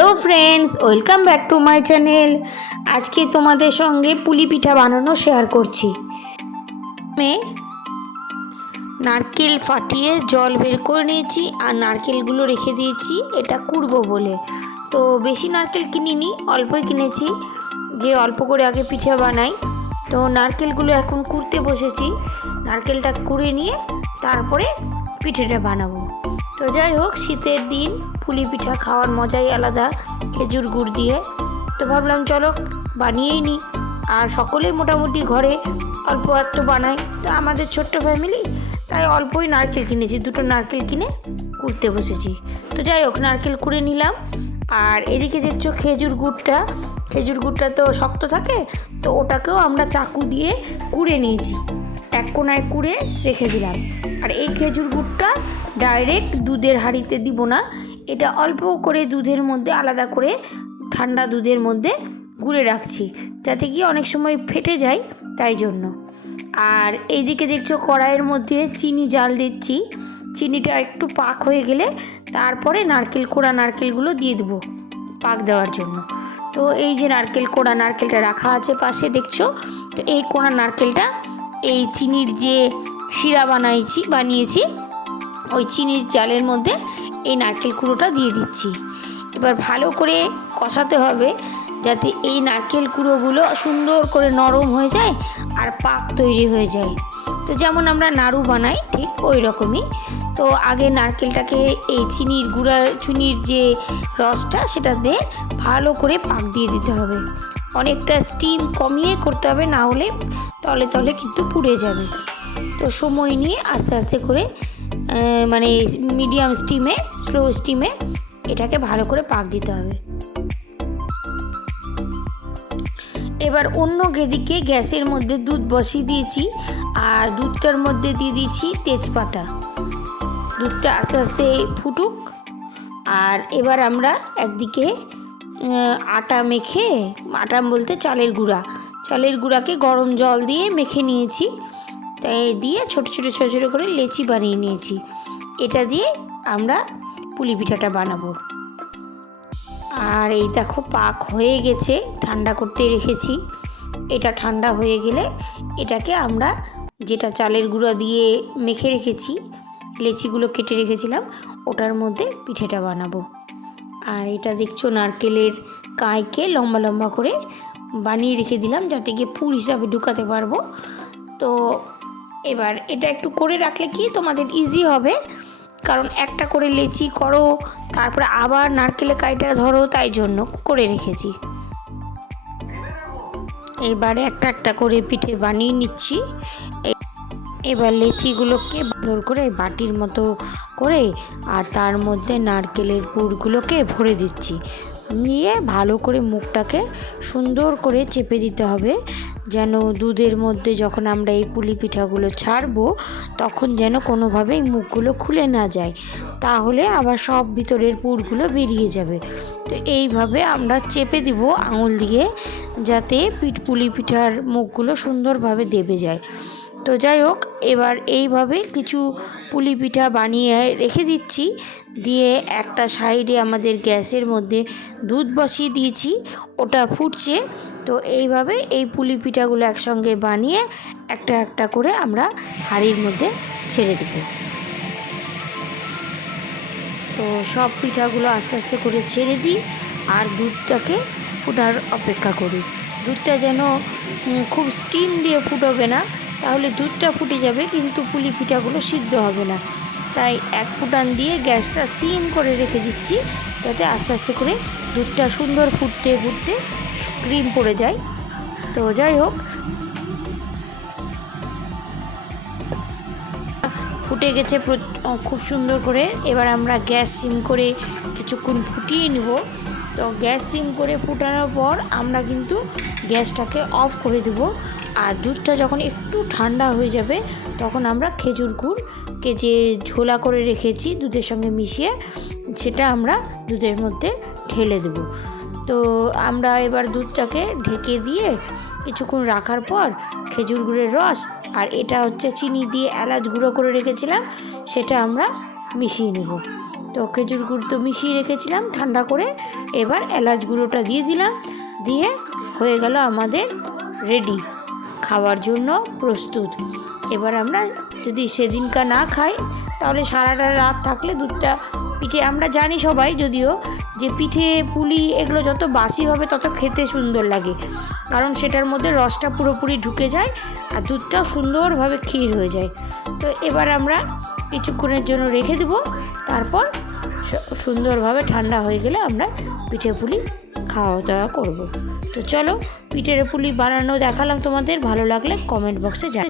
Hello friends welcome back to my channel. आज के तुम्हारे संगे पुली पिठा बनानो शेयर करছি। मैं नारकेल फाटिए जल बेर करे निয়েছি আর নারকেলগুলো রেখে দিয়েছি এটা কুড়বো বলে। তো বেশি নারকেল কিনিনি, অল্পই কিনেছি যে অল্প করে আগে পিঠা বানাই। তো নারকেলগুলো এখন কুড়তে বসেছি, নারকেলটা কুড়ে নিয়ে তারপরে পিঠেটা বানাবো। তো যাই হোক, শীতের দিন পুলি পিঠা খাওয়ার মজাই আলাদা খেজুর গুড় দিয়ে। তো ভাবলাম চলো বানিয়েই নিই। আর সকলেই মোটামুটি ঘরে অল্প একটু বানাই, তো আমাদের ছোট্ট ফ্যামিলি, তাই অল্পই নারকেল কিনেছি, দুটো নারকেল কিনে কুড়তে বসেছি। তো যাই হোক, নারকেল কুড়ে নিলাম। আর এদিকে দেখছো খেজুর গুড়টা তো শক্ত থাকে, তো ওটাকেও আমরা চাকু দিয়ে কুড়ে নিয়েছি, এক কোনায় কুড়ে রেখে দিলাম। আর এই খেজুর গুড়টা ডাইরেক্ট দুধের হাঁড়িতে দিব না, এটা অল্প করে দুধের মধ্যে আলাদা করে ঠান্ডা দুধের মধ্যে গুলে রাখছি, যাতে কি অনেক সময় ফেটে যায়, তাই জন্য। আর এইদিকে দেখছো কড়াইয়ের মধ্যে চিনি জাল দিচ্ছি। চিনিটা একটু পাক হয়ে গেলে তারপরে কোড়া নারকেলগুলো দিয়ে দেবো পাক দেওয়ার জন্য। তো এই যে কোড়া নারকেলটা রাখা আছে পাশে দেখছো, তো এই কোড়া নারকেলটা এই চিনির যে শিরা বানিয়েছি ওই চিনির জালের মধ্যে এই নারকেল কুড়োটা দিয়ে দিচ্ছি। এবার ভালো করে কষাতে হবে যাতে এই নারকেল কুড়োগুলো সুন্দর করে নরম হয়ে যায় আর পাক তৈরি হয়ে যায়। তো যেমন আমরা নাড়ু বানাই ঠিক ওই রকমই। তো আগে নারকেলটাকে এই চিনির যে রসটা সেটা দিয়ে ভালো করে পাক দিয়ে দিতে হবে। অনেকটা স্টিম কমিয়ে করতে হবে, না হলে তলে তলে কিন্তু পুড়ে যাবে। তো সময় নিয়ে আস্তে আস্তে করে মানে মিডিয়াম স্টিমে স্লো স্টিমে এটাকে ভালো করে পাক দিতে হবে। এবার অন্য দিকে গ্যাসের মধ্যে দুধ বসিয়ে দিয়েছি, আর দুধটার মধ্যে দিয়ে দিয়েছি তেজপাতা। দুধটা আস্তে আস্তে ফুটুক। আর এবার আমরা একদিকে আটা বলতে চালের গুঁড়াকে গরম জল দিয়ে মেখে নিয়েছি, তাই দিয়ে ছোট ছোট করে লেচি বানিয়ে নিয়েছি। এটা দিয়ে আমরা পুলি পিঠাটা বানাবো। আর এই দেখো পাক হয়ে গেছে, ঠান্ডা করতে রেখেছি। এটা ঠান্ডা হয়ে গেলে এটাকে আমরা যেটা চালের গুঁড়া দিয়ে মেখে রেখেছি, লেচিগুলো কেটে রেখেছিলাম, ওটার মধ্যে পিঠেটা বানাবো। আর এটা দেখছো নারকেলের কাঁইকে লম্বা লম্বা করে বানিয়ে রেখে দিলাম, যাতে গিয়ে পুর হিসাবে ঢুকাতে পারবো। তো এবার এটা একটু করে রাখলে কি তোমাদের ইজি হবে, কারণ একটা করে লেচি করো তারপরে আবার নারকেলের কাইটা ধরো, তাই জন্য করে রেখেছি। এবারে একটা করে পিঠে বানিয়ে নিচ্ছি। এবার লেচিগুলোকে সুন্দর করে বাটির মতো করে আর তার মধ্যে নারকেলের পুরগুলোকে ভরে দিচ্ছি, নিয়ে ভালো করে মুখটাকে সুন্দর করে চেপে দিতে হবে, যেন দুধের মধ্যে যখন আমরা এই পুলি পিঠাগুলো ছাড়বো তখন যেন কোনোভাবেই মুখগুলো খুলে না যায়, তাহলে আবার সব ভিতরের পুরগুলো বেরিয়ে যাবে। তো এইভাবে আমরা চেপে দিব আঙুল দিয়ে, যাতে পুলি পিঠার মুখগুলো সুন্দরভাবে দেবে যায়। তো যাই হোক, এবার এইভাবে কিছু পুলি পিঠা বানিয়ে রেখে দিচ্ছি। দিয়ে একটা সাইডে আমাদের গ্যাসের মধ্যে দুধ বসিয়ে দিয়েছি, ওটা ফুটছে। তো এইভাবে এই পুলি পিঠাগুলো একসঙ্গে বানিয়ে একটা করে আমরা হাঁড়ির মধ্যে ছেড়ে দেব। তো সব পিঠাগুলো আস্তে আস্তে করে ছেড়ে দিই আর দুধটাকে ফুটার অপেক্ষা করি। দুধটা যেন খুব স্টিম দিয়ে ফুটবে না, তাহলে দুধটা ফুটে যাবে কিন্তু পুলি পিঠাগুলো সিদ্ধ হবে না। তাই এক ফুটান দিয়ে গ্যাসটা সিম করে রেখে দিচ্ছি, যাতে আস্তে আস্তে করে দুধটা সুন্দর ফুটতে ক্রিম পড়ে যায়। তো যাই হোক, ফুটে গেছে খুব সুন্দর করে। এবার আমরা গ্যাস সিম করে কিছুক্ষণ ফুটিয়ে নেব। তো গ্যাস সিম করে ফুটানোর পর আমরা কিন্তু গ্যাসটাকে অফ করে দেব। আর দুধটা যখন একটু ঠান্ডা হয়ে যাবে তখন আমরা খেজুর গুড়কে যে ঝোলা করে রেখেছি দুধের সঙ্গে মিশিয়ে, সেটা আমরা দুধের মধ্যে ঢেলে দেব। তো আমরা এবার দুধটাকে ঢেকে দিয়ে কিছুক্ষণ রাখার পর খেজুর গুড়ের রস আর এটা হচ্ছে চিনি দিয়ে এলাচ গুঁড়ো করে রেখেছিলাম, সেটা আমরা মিশিয়ে নেব। তো খেজুর গুড় তো মিশিয়ে রেখেছিলাম ঠান্ডা করে, এবার এলাচ গুঁড়োটা দিয়ে দিলাম, দিয়ে হয়ে গেল আমাদের রেডি, খাওয়ার জন্য প্রস্তুত। এবার আমরা যদি সেদিনকার না খাই তাহলে সারাটা রাত থাকলে দুধটা পিঠে, আমরা জানি সবাই যদিও যে পিঠে পুলি এগুলো যত বাসি হবে তত খেতে সুন্দর লাগে, কারণ সেটার মধ্যে রসটা পুরোপুরি ঢুকে যায় আর দুধটাও সুন্দরভাবে ক্ষীর হয়ে যায়। তো এবার আমরা কিছুক্ষণের জন্য রেখে দেবো, তারপর সুন্দরভাবে ঠান্ডা হয়ে গেলে আমরা পিঠে পুলি খাওয়া দাওয়া করবো। তো চলো, পিঠের পুলি বানানো দেখালাম তোমাদের, ভালো লাগলে কমেন্ট বক্সে জানাও।